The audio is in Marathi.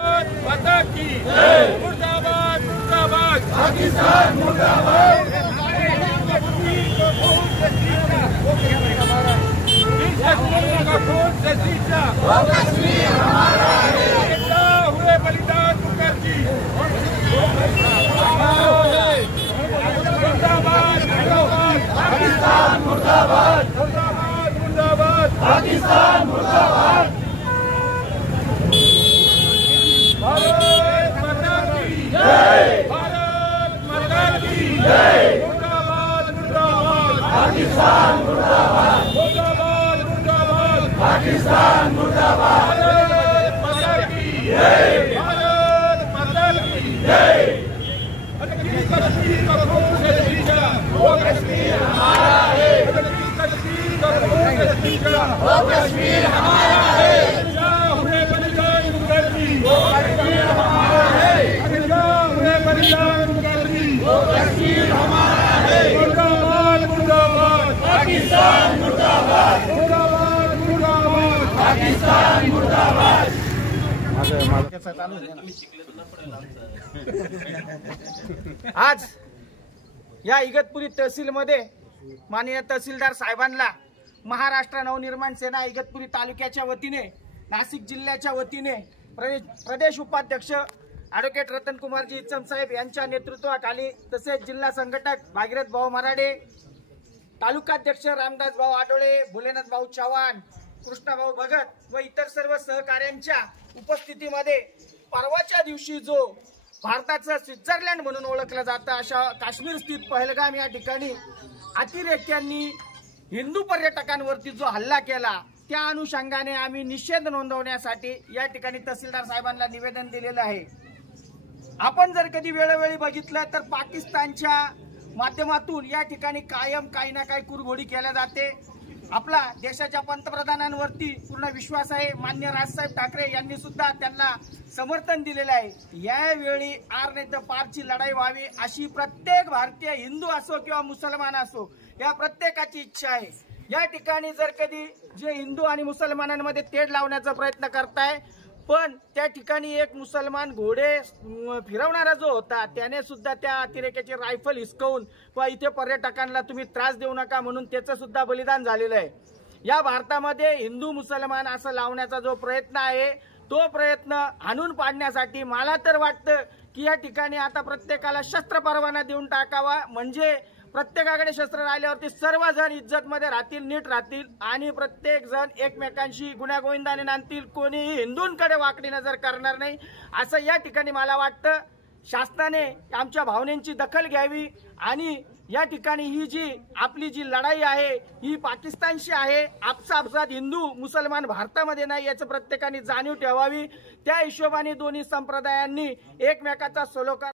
माता की जय। मुर्दाबाद मुर्दाबाद पाकिस्तान मुर्दाबाद। कश्मीर हमारा है। हुए बलिदान मुखर्जी। मुर्दाबाद मुर्दाबाद पाकिस्तान मुर्दाबाद। मुर्दाबाद मुर्दाबाद पाकिस्तान मुर्दाबाद। भारत माता की जय। भारत माता की जय। मुर्दाबाद मुर्दाबाद पाकिस्तान मुर्दाबाद। मुर्दाबाद मुर्दाबाद पाकिस्तान मुर्दाबाद। भारत माता की जय। भारत माता की जय। कश्मीर का खून से जीता वो कश्मीर हमारा है। कश्मीर का खून से जीता वो कश्मीर हमारा है। हुए बलिदान मुखर्जी वो कश्मीर हमारा है। हुए बलिदान मुखर्जी वो कश्मीर हमारा है। मुर्दाबाद मुर्दाबाद पाकिस्तान मुर्दाबाद। मुर्दाबाद मुर्दाबाद पाकिस्तान मुर्दाबाद। आज या इगतपुरी तहसीलमध्ये माननीय तहसीलदार साहेबांना महाराष्ट्र नवनिर्माण सेना इगतपुरी तालुक्याच्या वतीने, नाशिक जिल्ह्याच्या वतीने प्रदेश उपाध्यक्ष ॲडव्होकेट रतनकुमारजी इच्चम साहेब यांच्या नेतृत्वाखाली, तसेच जिल्हा संघटक भागीरथ भाऊ मराडे, तालुकाध्यक्ष रामदास भाऊ आडोळे, भोलेनाथ भाऊ चव्हाण, कृष्णाभाऊ भगत व इतर सर्व सहकाऱ्यांच्या उपस्थितीमध्ये परवाच्या दिवशी जो भारताचा स्वित्झर्लंड म्हणून ओळखला जातं अशा काश्मीर स्थित पहलगाम या ठिकाणी अतिरेक्यांनी हिंदू पर्यटकांवरती जो हल्ला केला, त्या अनुषंगाने आम्ही निषेध नोंदवण्यासाठी या ठिकाणी तहसीलदार साहेबांना निवेदन दिलेलं आहे। आपण जर कधी वेळोवेळी बघितलं तर पाकिस्तानच्या माध्यमातून या ठिकाणी कायम काही ना काही कुरघोडी केल्या जाते। आपला देशाच्या पंतप्रधानांवरती पूर्ण विश्वास आहे। माननीय राजसाहेब ठाकरे यांनी सुद्धा त्यांना समर्थन दिलेलं आहे। यावेळी आर नाही तर पारची लढाई व्हावी अशी प्रत्येक भारतीय, हिंदू असो किंवा मुसलमान असो, या प्रत्येकाची इच्छा आहे। या ठिकाणी जर कधी जे हिंदू आणि मुसलमानांमध्ये तेढ लावण्याचा प्रयत्न करताय, पण त्या ठिकाणी एक मुसलमान घोडे फिरवणारा जो होता त्याने सुद्धा त्या अतिरेक्याची रायफल हिसकवून व इथे पर्यटकांना तुम्ही त्रास देऊ नका म्हणून त्याचं सुद्धा बलिदान झालेलं आहे। या भारतामध्ये हिंदू मुसलमान असं लावण्याचा जो प्रयत्न आहे, तो प्रयत्न हाणून पाडण्यासाठी मला तर वाटतं की या ठिकाणी आता प्रत्येकाला शस्त्र परवाना देऊन टाकावा, म्हणजे प्रत्येकाकडे शस्त्र राहिल्यावरती सर्वजण इज्जतमध्ये राहतील, नीट राहतील आणि प्रत्येक जण एकमेकांशी गुण्यागोविंदाने नांदतील। कोणीही हिंदूंकडे वाकडी नजर करणार नाही असं या ठिकाणी मला वाटतं। शासनाने आमच्या भावनेची दखल घ्यावी आणि या ठिकाणी ही जी आपली जी लढाई आहे ही पाकिस्तानशी आहे। आपसात हिंदू मुसलमान भारतामध्ये नाही याचं प्रत्येकाने जाणीव ठेवावी। त्या हिशोबाने दोन्ही संप्रदायांनी एकमेकाचा सलोखा